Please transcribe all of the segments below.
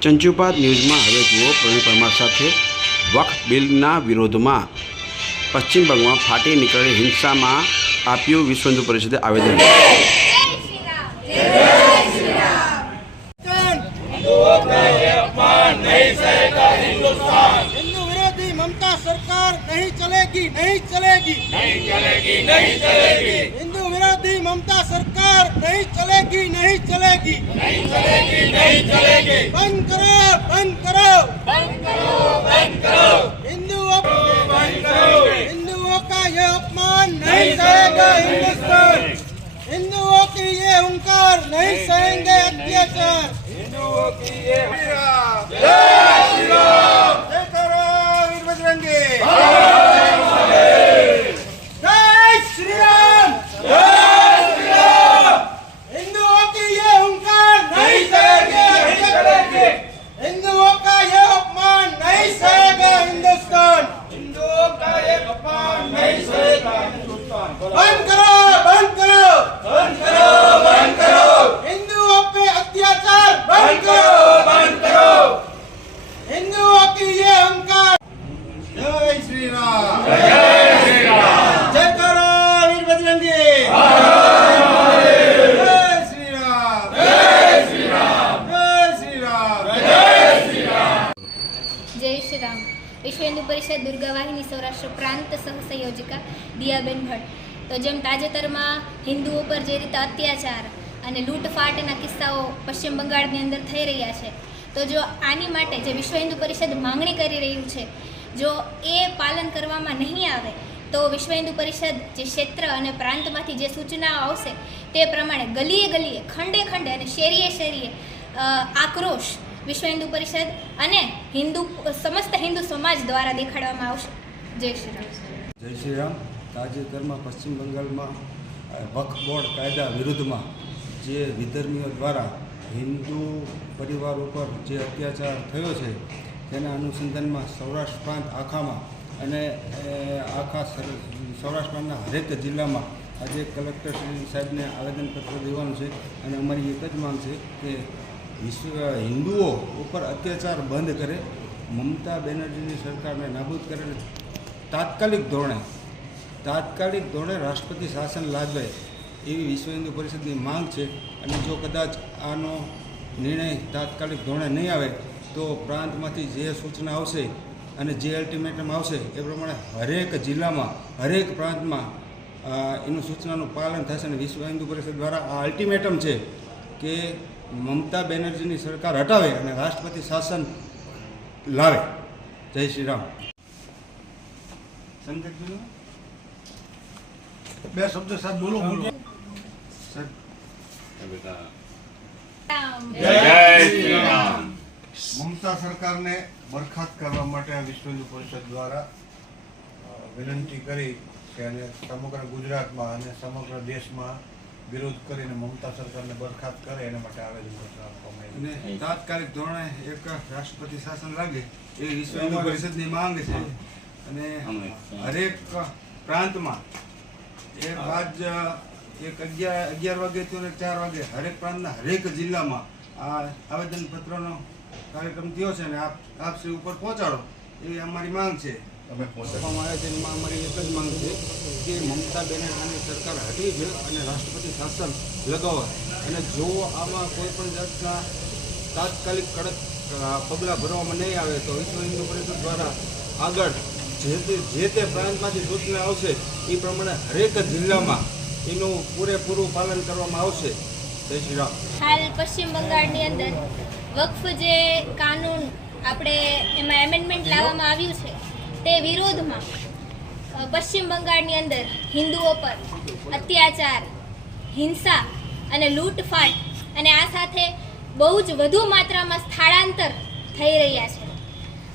ચંચુપાત ન્યૂઝમાં હવે જુઓ પ્રવીણ પરમાર સાથે વક્ફ બિલના વિરોધમાં પશ્ચિમ બંગાળમાં ફાટી નીકળેલી હિંસામાં આપ્યું વિશ્વ હિન્દુ પરિષદે આવેદન. સરકાર નહીં ચલેગી નહીં ચલેગી નહીં ચલેગી નહીં ચલેગી नहीं चलेगी। नहीं चलेगी। नहीं चलेगी बंद करो बंद करो। बंद करो बंद करो। हिंदुओं बंद करो। हिंदुओं का ये अपमान नहीं सहेगा हिंदुस्तान। हिंदुओं की ये हुंकार नहीं सहेंगे अत्याचार। हिंदुओं की ये जय करो वीर बजरंगी બંધ કરો બંધ કરો. બંધ કરો બંધ કરો. હિન્દુઓ પે અત્યાચાર બંધ કરો બંધ કરો. હિન્દુઓ કી યે હંકાર જય શ્રી રામ જય શ્રી રામ જય કરો વીર બજરંગી. પરિષદ દુર્ગા સૌરાષ્ટ્ર પ્રાંત સહસંયોજિકા દિયાબેન ભટ્ટ. તો જેમ તાજેતરમાં હિન્દુઓ પર જે રીતે અત્યાચાર અને લૂંટફાટના કિસ્સાઓ પશ્ચિમ બંગાળની અંદર થઈ રહ્યા છે, તો જો આની માટે જે વિશ્વ હિન્દુ પરિષદ માંગણી કરી રહ્યું છે, જો એ પાલન કરવામાં નહીં આવે, તો વિશ્વ હિન્દુ પરિષદ જે ક્ષેત્ર અને પ્રાંતમાંથી જે સૂચનાઓ આવશે, તે પ્રમાણે ગલીએ ગલીએ, ખંડે ખંડે અને શેરીએ શેરીએ આક્રોશ વિશ્વ હિન્દુ પરિષદ અને હિન્દુ, સમસ્ત હિન્દુ સમાજ દ્વારા દેખાડવામાં આવશે. જય શ્રી રામ. જય શ્રી રામ. તાજેતરમાં પશ્ચિમ બંગાળમાં વક્ફ બોર્ડ કાયદા વિરુદ્ધમાં જે વિધર્મીઓ દ્વારા હિન્દુ પરિવાર ઉપર જે અત્યાચાર થયો છે, તેના અનુસંધાનમાં સૌરાષ્ટ્ર પ્રાંત આખામાં અને આખા સૌરાષ્ટ્ર પ્રાંતના હરેક જિલ્લામાં આજે કલેક્ટર શ્રી સાહેબને આવેદનપત્ર દેવાનું છે અને અમારી એક જ માંગ છે કે વિશ્વ, હિન્દુઓ ઉપર અત્યાચાર બંધ કરે, મમતા બેનર્જીની સરકારને નાબૂદ કરે તાત્કાલિક ધોરણે તાત્કાલિક ધોરણે રાષ્ટ્રપતિ શાસન લાદવે એવી વિશ્વ હિન્દુ પરિષદની માંગ છે અને જો કદાચ આનો નિર્ણય તાત્કાલિક ધોરણે નહીં આવે, તો પ્રાંતમાંથી જે સૂચના આવશે અને જે અલ્ટિમેટમ આવશે એ પ્રમાણે હરેક જિલ્લામાં, હરેક પ્રાંતમાં એનું સૂચનાનું પાલન થશે અને વિશ્વ હિન્દુ પરિષદ દ્વારા આ અલ્ટિમેટમ છે કે મમતા બેનર્જીની સરકાર હટાવે અને રાષ્ટ્રપતિ શાસન લાવે. જય શ્રી રામ. સંકેતભાઈ બે શબ્દ સાહેબ બોલો બોલો. મમતા સરકારને બરખાસ્ત કરવા માટે આ વિશ્વ હિન્દુ પરિષદ દ્વારા વિનંતી કરી કે અને સમગ્ર ગુજરાતમાં અને સમગ્ર દેશમાં વિરોધ કરીને મમતા સરકારને બરખાસ્ત કરે એના માટે આવેદનપત્ર આપવામાં આવ્યું અને તાત્કાલિક ધોરણે એક રાષ્ટ્રપતિ શાસન લાગે એ વિશ્વ હિન્દુ પરિષદની માંગ છે. અને હરેક પ્રાંતમાં એક આજ એક અગિયાર અગિયાર વાગ્યાથી અને ચાર વાગે હરેક પ્રાંતના હરેક જિલ્લામાં આ આવેદનપત્રનો કાર્યક્રમ થયો છે અને આપ આપ શ્રી ઉપર પહોંચાડો એ અમારી માંગ છે. તમે પહોંચવામાં આવે છે એમાં અમારી એક જ માંગ છે કે મમતા બેનર્જીની સરકાર હટી છે અને રાષ્ટ્રપતિ શાસન લગાવે. અને જો આમાં કોઈ પણ જાતના તાત્કાલિક કડક પગલાં ભરવામાં નહીં આવે તો વિશ્વ હિન્દુ પરિષદ દ્વારા આગળ જે તે જે તે પ્રાંતમાંથી સૂચના આવશે એ પ્રમાણે હરેક જિલ્લામાં એનું પૂરેપૂરું પાલન કરવામાં આવશે. જય શ્રી રામ. હાલ પશ્ચિમ બંગાળની અંદર વક્ફ જે કાનૂન આપણે એમાં એમેન્ડમેન્ટ લાવવામાં આવ્યું છે તે વિરોધમાં પશ્ચિમ બંગાળની અંદર હિન્દુઓ પર અત્યાચાર હિંસા અને લૂંટફાટ અને આ સાથે બહુ જ વધુ માત્રામાં સ્થળાંતર થઈ રહ્યા છે.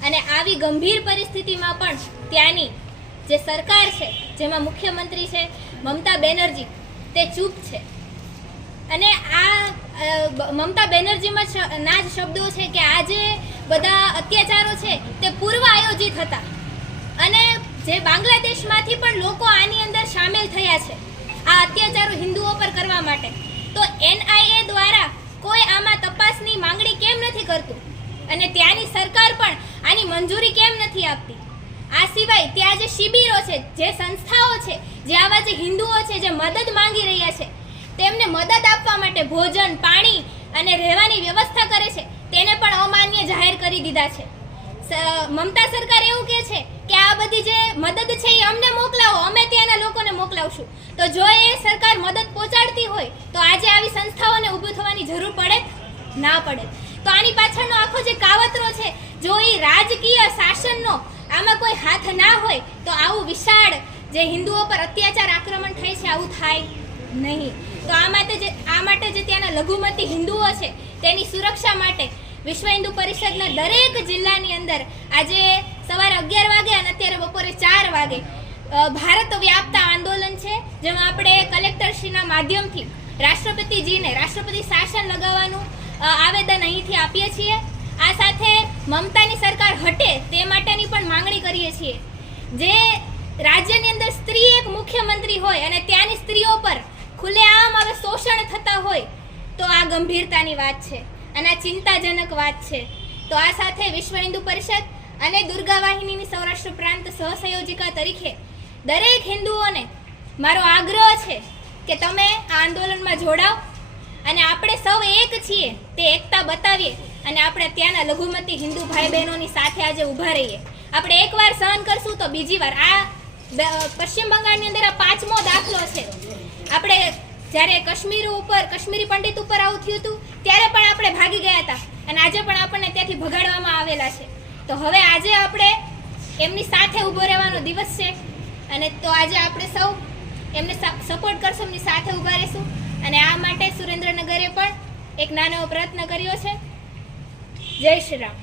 અને આવી ગંભીર પરિસ્થિતિમાં પણ ત્યાંની જે સરકાર છે, જેમાં મુખ્યમંત્રી છે, મમતા બેનર્જી, તે ચૂપ છે. અને આ મમતા બેનર્જીમાં ના જ શબ્દો છે કે આ જે બધા અત્યાચારો છે, તે પૂર્વ આયોજિત હતા. અને જે બાંગ્લાદેશમાંથી પણ લોકો આની અંદર સામેલ થયા છે, આ અત્યાચારો હિન્દુઓ પર કરવા માટે. તો એનઆઈએ દ્વારા કોઈ આમાં તપાસની માંગણી કેમ નથી કરતું? અને ત્યાંની સરકાર પણ આની મંજૂરી કેમ નથી આપતી? આ સિવાય ત્યાં જે શિબિરો છે, જે સંસ્થાઓ છે, જે આવા જે હિન્દુઓ છે, જે મદદ માંગી રહ્યા છે, તેમને મદદ આપવા માટે ભોજન, પાણી અને રહેવાની વ્યવસ્થા કરે છે, તેને પણ અમાન્ય જાહેર કરી દીધા છે. મમતા સરકાર એવું કહે છે કે આ બધી જે મદદ છે એ અમને મોકલાવો, અમે ત્યાંના લોકોને મોકલાવશું. તો જો એ સરકાર મદદ પહોંચાડતી હોય, તો આજે આવી સંસ્થાઓને ઊભું થવાની જરૂર પડે ના પડે? તો આની પાછળનો આખો જે કાવતરો છે, જો એ રાજકીય શાસનનો આમાં કોઈ હાથ ના હોય, તો આવું વિશાળ જે હિન્દુઓ પર અત્યાચાર આક્રમણ થાય છે, આવું થાય નહીં. તો આ માટે જે, આ માટે જે ત્યાંના લઘુમતી હિન્દુઓ છે, તેની સુરક્ષા માટે વિશ્વ હિન્દુ પરિષદના દરેક જિલ્લાની અંદર આજે સવારે અગિયાર વાગે અને અત્યારે બપોરે ચાર વાગે ભારત વ્યાપતા આંદોલન છે, જેમાં આપણે કલેક્ટરશ્રીના માધ્યમથી રાષ્ટ્રપતિજીને રાષ્ટ્રપતિ શાસન લગાવવાનું આવેદન અહીંથી આપીએ છીએ. આ સાથે મમતાની સરકાર હટે તે માટેની પણ માંગણી કરીએ છીએ. જે રાજ્યની અંદર સ્ત્રી એક મુખ્યમંત્રી હોય અને ત્યાંની સ્ત્રીઓ પર ખુલ્લેઆમ હવે શોષણ થતા હોય, તો આ ગંભીરતાની વાત છે અને આ ચિંતાજનક વાત છે. તો આ સાથે વિશ્વ હિન્દુ પરિષદ અને દુર્ગા વાહિનીની સૌરાષ્ટ્ર પ્રાંત સહસંયોજિકા તરીકે દરેક હિન્દુઓને મારો આગ્રહ છે કે તમે આ આંદોલનમાં જોડાઓ. અને આપણે સૌ એક છીએ તે એકતા બતાવીએ અને આપણે ત્યાંના લઘુમતી હિન્દુ ભાઈ બહેનોની સાથે આજે ઊભા રહીએ. આપણે એકવાર સહન કરશું તો બીજી વાર. આ પશ્ચિમ બંગાળની અંદર આ પાંચમો દાખલો છે. આપણે જ્યારે કાશ્મીર ઉપર, કાશ્મીરી પંડિત ઉપર આવું થયું હતું, ત્યારે પણ આપણે ભાગી ગયા હતા અને આજે પણ આપણને ત્યાંથી ભગાડવામાં આવેલા છે. તો હવે આજે આપણે એમની સાથે ઊભો રહેવાનો દિવસ છે અને તો આજે આપણે સૌ એમને સપોર્ટ કરશું, એમની સાથે ઊભા રહીશું. અને આ માટે સુરેન્દ્રનગરે પણ એક નાનો પ્રયત્ન કર્યો છે. જય શ્રી રામ.